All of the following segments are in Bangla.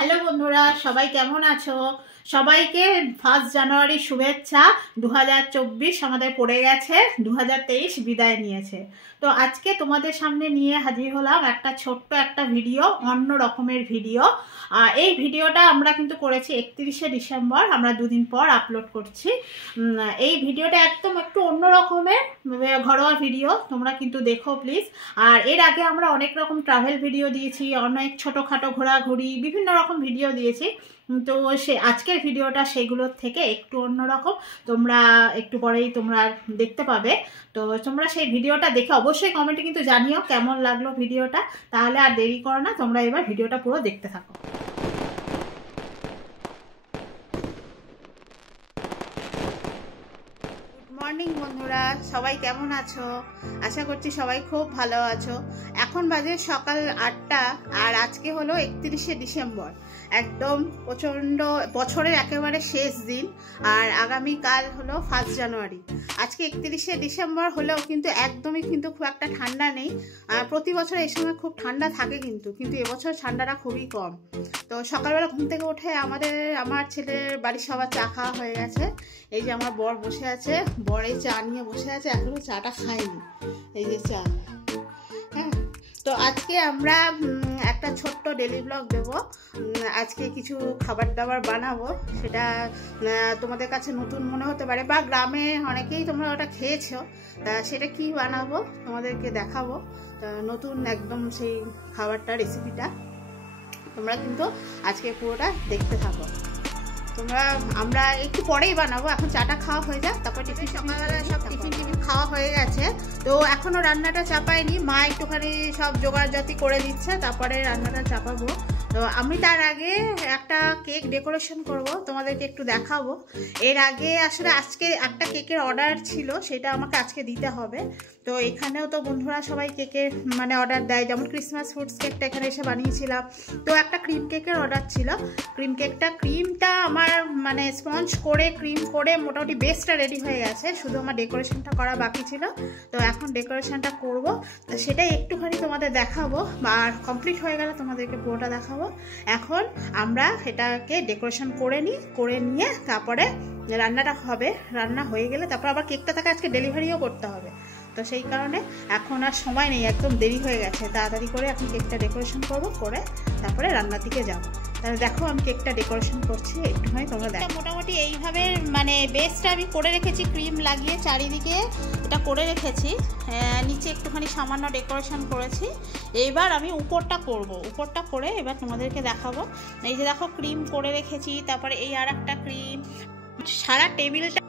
হ্যালো বন্ধুরা, সবাই কেমন আছো? সবাইকে 1 জানুয়ারি শুভেচ্ছা। 2024 আমাদের পড়ে গেছে, 2023 বিদায় নিয়েছে। তো আজকে তোমাদের সামনে নিয়ে হাজির হলাম একটা ছোট্ট একটা ভিডিও, অন্য রকমের ভিডিও। এই ভিডিওটা আমরা কিন্তু করেছি 31শে ডিসেম্বর, আমরা দুদিন পর আপলোড করছি। এই ভিডিওটা একদম একটু অন্য রকমের ঘরোয়া ভিডিও, তোমরা কিন্তু দেখো প্লিজ। আর এর আগে আমরা অনেক রকম ট্রাভেল ভিডিও দিয়েছি, অনেক ছোটোখাটো ঘোরাঘুরি বিভিন্ন রকম ভিডিও দিয়েছি। তো আজকের ভিডিওটা সেগুলোর থেকে একটু অন্যরকম, তোমরা একটু পরেই তোমরা দেখতে পাবে। তো তোমরা সেই ভিডিওটা দেখে অবশ্যই কমেন্টে কিন্তু জানিও কেমন লাগলো ভিডিওটা। তাহলে আর দেরি করো না, তোমরা এবার ভিডিওটা পুরো দেখতে থাকো। মর্নিং বন্ধুরা, সবাই কেমন আছো? আশা করছি সবাই খুব ভালো আছো। এখন বাজে সকাল 8টা, আর আজকে হলো 31শে ডিসেম্বর, একদম প্রচণ্ড বছরের একেবারে শেষ দিন। আর আগামীকাল হলো 1 জানুয়ারি। আজকে 31শে ডিসেম্বর হলেও কিন্তু একদমই কিন্তু খুব একটা ঠান্ডা নেই। প্রতি বছর এই সময় খুব ঠান্ডা থাকে কিন্তু এবছর ঠান্ডাটা খুবই কম। তো সকালবেলা ঘুম থেকে উঠে আমার ছেলের বাড়ির সবার চা খাওয়া হয়ে গেছে। এই যে আমার বর বসে আছে, বর এই চা নিয়ে বসে আছে, এখনো চাটা খাইনি। এই যে চা। হ্যাঁ, তো আজকে আমরা একটা ছোট্ট ডেলি ব্লগ দেবো। আজকে কিছু খাবার দাবার বানাবো, সেটা তোমাদের কাছে নতুন মনে হতে পারে, বা গ্রামে অনেকেই তোমরা ওটা খেয়েছো। সেটা কি বানাবো তোমাদেরকে দেখাবো। নতুন একদম সেই খাবারটা, রেসিপিটা তোমরা কিন্তু আজকে পুরোটা দেখতে থাকো। আমরা একটু পরেই বানাবো, এখন চাটা খাওয়া হয়ে যাক, তারপর টিফিন। সকালবেলা সব টিফিন খাওয়া হয়ে গেছে, তো এখনো রান্নাটা চাপাইনি। মা একটুখানি সব জোগাড়জাতি করে দিচ্ছে, তারপরে রান্নাটা চাপাবো। তো আমি তার আগে একটা কেক ডেকোরেশন করব, তোমাদেরকে একটু দেখাবো। এর আগে আসলে আজকে একটা কেকের অর্ডার ছিল, সেটা আমাকে আজকে দিতে হবে। তো এখানেও তো বন্ধুরা সবাই কেকের অর্ডার দেয়, যেমন ক্রিসমাস ফুডস কেকটা এখানে এসে বানিয়েছিলাম। তো একটা ক্রিম কেকের অর্ডার ছিল। ক্রিমটা আমার স্পঞ্জ করে ক্রিম করে মোটামুটি বেসটা রেডি হয়ে গেছে, শুধু আমার ডেকোরেশনটা করা বাকি ছিল। তো এখন ডেকোরেশনটা করব, তো সেটাই একটুখানি তোমাদের দেখাবো, আর কমপ্লিট হয়ে গেলে তোমাদেরকে পুরোটা দেখাবো। এখন আমরা এটাকে ডেকোরেশন করে নিয়ে তারপরে রান্নাটা হবে। রান্না হয়ে গেলে তারপর আবার কেকটা তাকে আজকে ডেলিভারিও করতে হবে। তো সেই কারণে এখন আর সময় নেই, একদম দেরি হয়ে গেছে। তাড়াতাড়ি করে এখন কেকটা ডেকোরেশন করে তারপরে রান্নার দিকে যাব। তাহলে দেখো আমি কেকটা ডেকোরেশন করছি, একটুখানি তোমরা দেখো। মোটামুটি এইভাবে বেসটা আমি করে রেখেছি, ক্রিম লাগিয়ে চারিদিকে এটা করে রেখেছি। নিচে একটুখানি সামান্য ডেকোরেশন করেছি। এবার আমি উপরটা করে এবার তোমাদেরকে দেখাবো। এই যে দেখো, ক্রিম করে রেখেছি, তারপরে এই আর একটা ক্রিম, সারা টেবিলটা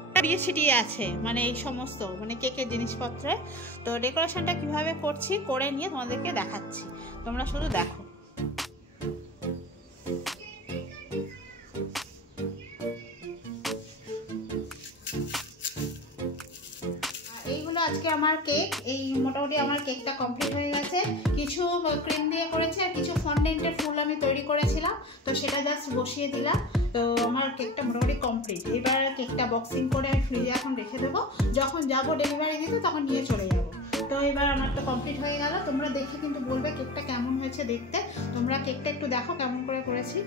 ছিটিয়ে আছে, এই সমস্ত কেকের জিনিসপত্রে। তো ডেকোরেশনটা কিভাবে করছি করে নিয়ে তোমাদেরকে দেখাচ্ছি, তোমরা শুধু দেখো। এইগুলো আজকে আমার কেক, এই মোটামুটি আমার কেকটা কমপ্লিট হয়ে গেছে। কিছু ক্রিম দিয়ে করেছি, আর কিছু ফন্ডেন্টের ফুল আমি তৈরি করেছিলাম, তো সেটা জাস্ট বসিয়ে দিলাম। তো আমার কেকটা মোটামুটি কমপ্লিট। এবার কেকটা বক্সিং করে আমি ফ্রিজে এখন রেখে দেবো, যখন যাবো ডেলিভারি দিতে তখন নিয়ে চলে যাবো। তো এবার আমারটা কমপ্লিট হয়ে গেল। তোমরা দেখে কিন্তু বলবে কেকটা কেমন হয়েছে দেখতে। তোমরা কেকটা একটু দেখো কেমন করে করেছি।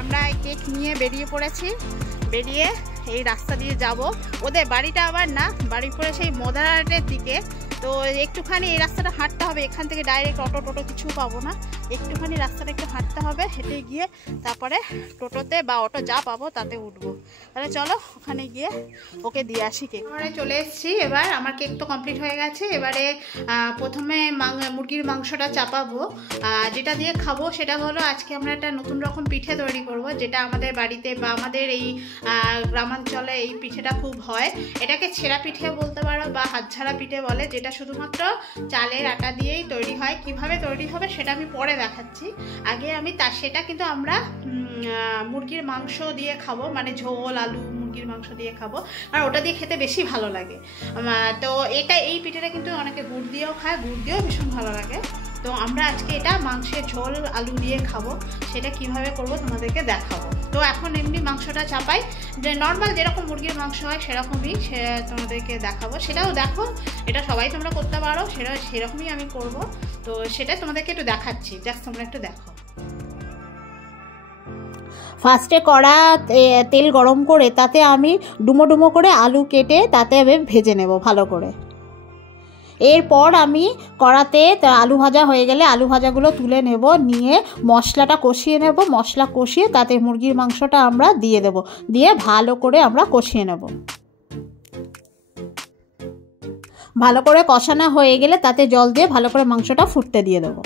আমরা কেক নিয়ে বেরিয়ে পড়েছি, বেরিয়ে এই রাস্তা দিয়ে যাব। ওদের বাড়িটা আবার না, বাড়ি পড়ে সেই মদারহাটের দিকে। তো একটুখানি এই রাস্তাটা হাঁটতে হবে, এখান থেকে ডাইরেক্ট অটো টোটো কিছু পাবো না। একটুখানি রাস্তাটা একটু হাঁটতে হবে, হেঁটে গিয়ে তারপরে টোটোতে বা অটো যা পাবো তাতে উঠবো। তাহলে চলো ওখানে গিয়ে ওকে দিয়ে আসি কেক। চলে এসেছি, এবার আমার কেক তো কমপ্লিট হয়ে গেছে। এবারে প্রথমে মুরগির মাংসটা চাপাবো। যেটা দিয়ে খাবো সেটা হলো, আজকে আমরা একটা নতুন রকম পিঠে তৈরি করব, যেটা আমাদের বাড়িতে বা আমাদের এই গ্রামাঞ্চলে এই পিঠেটা খুব হয়। এটাকে ছেঁড়া পিঠে বলতে পারো বা হাতছাড়া পিঠে বলে, যেটা শুধুমাত্র চালের আটা দিয়েই তৈরি হয়। কিভাবে তৈরি হবে সেটা আমি পরে দেখাচ্ছি। আগে আমি সেটা কিন্তু আমরা মুরগির মাংস দিয়ে খাবো, ঝোল আলু মুরগির মাংস দিয়ে খাবো, আর ওটা দিয়ে খেতে বেশি ভালো লাগে। তো এই পিঠেটা কিন্তু অনেকে গুড় দিয়েও খায়, গুড় দিয়েও ভীষণ ভালো লাগে। তো আমরা আজকে এটা মাংসের ঝোল আলু দিয়ে খাবো, সেটা কিভাবে করবো তোমাদেরকে দেখাবো। তো এখন এমনি মাংসটা চাপাই, যে নর্মাল যেরকম মুরগির মাংস হয় সেরকমই তোমাদেরকে দেখাবো, সেটাও দেখো, এটা সবাই তোমরা করতে পারো, সেরকমই আমি করব। তো সেটা তোমাদেরকে একটু দেখাচ্ছি, জাস্ট তোমরা একটু দেখো। ফার্স্টে কড়া তেল গরম করে তাতে আমি ডুমো ডুমো করে আলু কেটে তাতে আমি ভেজে নেব ভালো করে। এরপর আমি কড়াতে আলু ভাজা হয়ে গেলে আলু ভাজাগুলো তুলে নেব, নিয়ে মশলাটা কষিয়ে নেব। মশলা কষিয়ে তাতে মুরগির মাংসটা আমরা দিয়ে দেব, দিয়ে ভালো করে আমরা কষিয়ে নেব। ভালো করে কষানো হয়ে গেলে তাতে জল দিয়ে ভালো করে মাংসটা ফুটতে দিয়ে দেবো।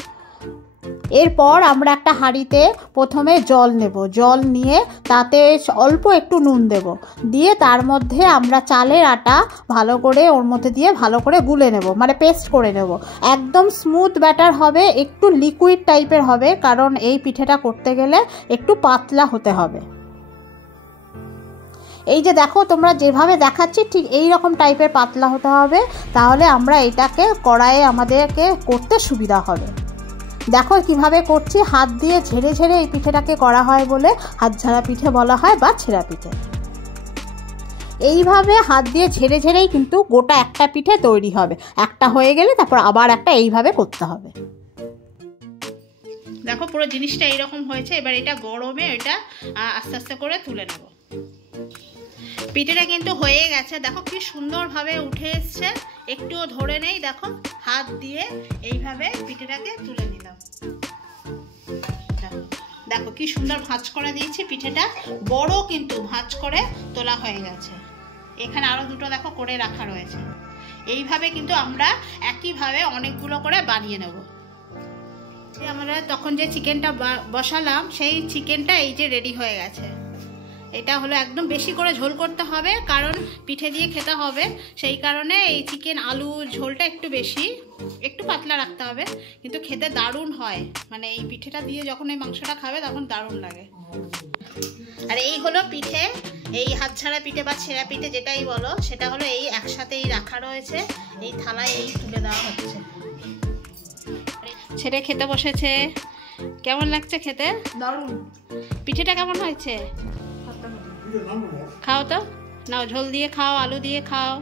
এরপর আমরা একটা হাঁড়িতে প্রথমে জল নেব, জল নিয়ে তাতে অল্প একটু নুন দেব, দিয়ে তার মধ্যে আমরা চালের আটা ভালো করে ওর মধ্যে দিয়ে ভালো করে গুলে নেব, মানে পেস্ট করে নেব। একদম স্মুথ ব্যাটার হবে, একটু লিকুইড টাইপের হবে, কারণ এই পিঠেটা করতে গেলে একটু পাতলা হতে হবে। এই যে দেখো তোমরা যেভাবে দেখাচ্ছি ঠিক এই রকম টাইপের পাতলা হতে হবে, তাহলে আমরা এটাকে কড়াইয়ে আমাদেরকে করতে সুবিধা হবে। দেখো কিভাবে করছি, হাত দিয়ে ঝেড়ে ঝেড়ে এই পিঠেটাকে করা হয় বলে হাত ঝাড়া পিঠে বলা হয় বা ছেঁড়া পিঠে। এইভাবে হাত দিয়ে ঝেড়ে ঝেড়েই কিন্তু গোটা একটা পিঠে তৈরি হবে। একটা হয়ে গেলে তারপর আবার একটা এইভাবে করতে হবে। দেখো পুরো জিনিসটা এইরকম হয়েছে। এবার এটা গরমে এটা আস্তে আস্তে করে তুলে নেব। পিঠেটা কিন্তু হয়ে গেছে, দেখো কি সুন্দরভাবে উঠে এসছে, একটুও ধরে নেই। দেখো হাত দিয়ে এইভাবে পিঠেটাকে তুলে নিলাম। দেখো কি সুন্দর ভাঁজ করে দিয়েছি, পিঠেটা বড় কিন্তু ভাঁজ করে তোলা হয়ে গেছে। এখানে আরো দুটো দেখো করে রাখা রয়েছে। এইভাবে কিন্তু আমরা একইভাবে অনেকগুলো করে বানিয়ে নেব। আমরা তখন যে চিকেনটা বসালাম সেই চিকেনটা এই যে রেডি হয়ে গেছে। এটা হলো একদম বেশি করে ঝোল করতে হবে, কারণ পিঠে দিয়ে খেতে হবে, সেই কারণে এই চিকেন আলু ঝোলটা একটু বেশি, একটু পাতলা রাখতে হবে, কিন্তু খেতে দারুণ হয়। মানে এই পিঠেটা দিয়ে যখন এই মাংসটা খাবে তখন দারুণ লাগে। আর এই হলো পিঠে, এই হাত ছাড়া পিঠে বা ছেঁড়া পিঠে যেটাই বলো, সেটা হলো এই একসাথেই রাখা রয়েছে, এই থালায় এই তুলে দেওয়া হচ্ছে। ছেড়ে খেতে বসেছে। কেমন লাগছে খেতে? দারুণ। পিঠেটা কেমন হয়েছে? খাও তো, নাও ঝোল দিয়ে খাও, আলু দিয়ে খাও।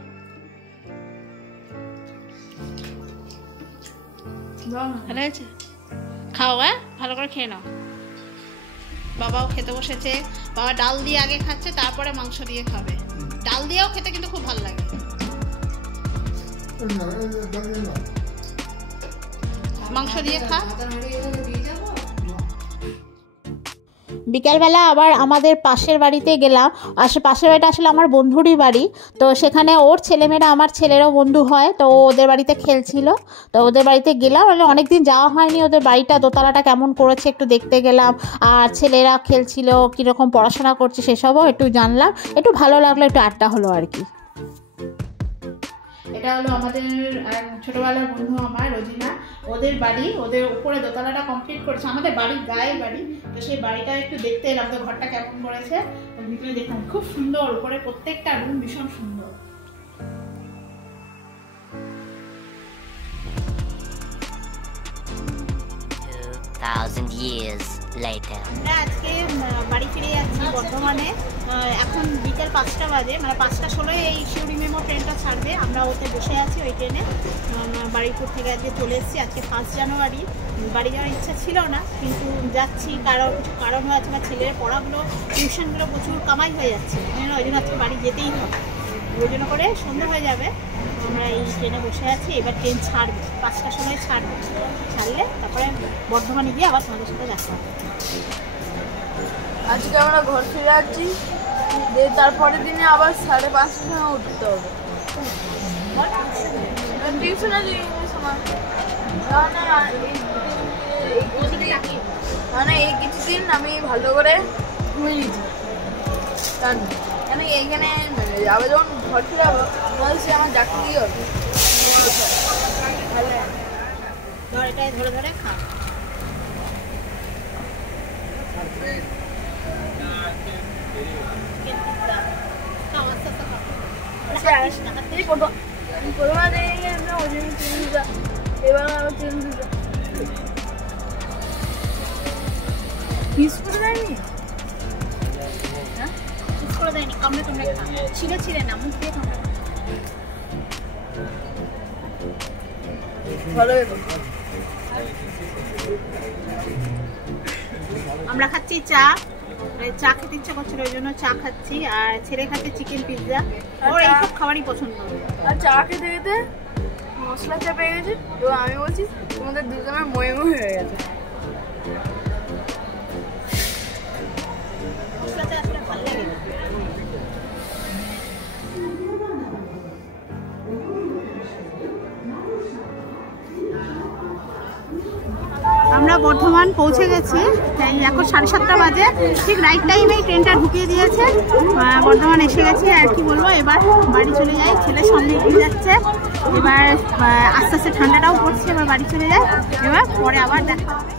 ভালো হয়েছে? খাও, ভালো করে খেয়ে নাও। বাবাও খেতে বসেছে। বাবা ডাল দিয়ে আগে খাচ্ছে, তারপরে মাংস দিয়ে খাবে। ডাল দিয়েও খেতে কিন্তু খুব ভালো লাগে। মাংস দিয়ে খা। বিকালবেলা আবার আমাদের পাশের বাড়িতে গেলাম। পাশের বাড়িটা আসলে আমার বন্ধুরই বাড়ি, তো সেখানে ওর ছেলেমেয়েরা আমার ছেলেরও বন্ধু হয়, তো ওদের বাড়িতে খেলছিল, তো ওদের বাড়িতে গেলাম। অনেক দিন যাওয়া হয়নি, ওদের বাড়িটা দোতলাটা কেমন করেছে একটু দেখতে গেলাম, আর ছেলেরা খেলছিল, কীরকম পড়াশোনা করছে সেসবও একটু জানলাম, একটু ভালো লাগলো, একটু আড্ডা হলো আর কি। এটা হলো আমাদের ছোটবেলার বন্ধু আমার রোজিনা, ওদের বাড়ি, ওদের উপরে দোতলাটা কমপ্লিট করেছে, আমাদের বাড়ির গায়ে বাড়ি, তো সেই বাড়িটা একটু দেখতে এলাম, তো ঘরটা কেমন করেছে ভিতরে দেখলাম, খুব সুন্দর, উপরে প্রত্যেকটা রুম ভীষণ সুন্দর। আজকে বাড়ি ফিরে যাচ্ছি বর্ধমানে। এখন বিকেল 5টা বাজে, মানে 5টা 16 এই শিউরি মেমো ট্রেনটা ছাড়বে। আমরা ওতে বসে আছি ওই ট্রেনে। বাড়িপুর থেকে আজকে চলে এসেছি। আজকে 1 জানুয়ারি। বাড়ি যাওয়ার ইচ্ছা ছিল না, কিন্তু যাচ্ছি, কিছু কারণ আছে, আমার ছেলের পড়াগুলো, টিউশনগুলো প্রচুর কামাই হয়ে যাচ্ছে, ওই জন্য আজকে বাড়ি যেতেই হবে। ওই জন্য করে সন্ধ্যা হয়ে যাবে, আমরা এই ট্রেনে বসে আছি। এবার ট্রেন ছাড়বে, 5টার সময় ছাড়বে, ছাড়লে তারপরে বর্ধমানে গিয়ে আবার তোমাদের সাথে দেখা হবে। আজকে আমরা ঘর ফিরে যাচ্ছি, তারপরের দিনে আবার 5:30টার সময় উঠতে হবে টিউশনে সময়। মানে এই কিছুদিন আমি ভালো করে ঘুমিয়েছি, কেন এইখানে আবার যখন ঘর ফিরে যাবো বলছি আমার ডাক্তারই হবে। এটাই ধরে ধরে খা। বিস্কুট দেয়নি, করে দেয়নি, কামড়ে কামড়ে খা, ছিঁড়ে ছিঁড়ে না, মুখ দিয়ে কামড়ে। ভালো। আমরা খাচ্ছি চা, চা খেতে ইচ্ছা করছিল ওই জন্য চা খাচ্ছি, আর ছেলে খাচ্ছে চিকেন পিৎজা, ওর এইসব খাবারই পছন্দ। আর চা খেতে খেতে মশলা চা পেয়ে গেছে, তো আমি বলছি তোমাদের দুজনের ময়ে ময়ে হয়ে গেছে। মশলা চা আসলে ভালো লাগে না। আমরা বর্ধমান পৌঁছে গেছি, তাই এখন 7:30 বাজে, ঠিক রাইট টাইমেই ট্রেনটা ঢুকিয়ে দিয়েছে। বর্ধমান এসে গেছি, আর কি বলবো, এবার বাড়ি চলে যাই। ছেলের সামনে এগিয়ে যাচ্ছে, এবার আস্তে আস্তে ঠান্ডাটাও পড়ছে, এবার বাড়ি চলে যায়, এবার পরে আবার দেখা হবে।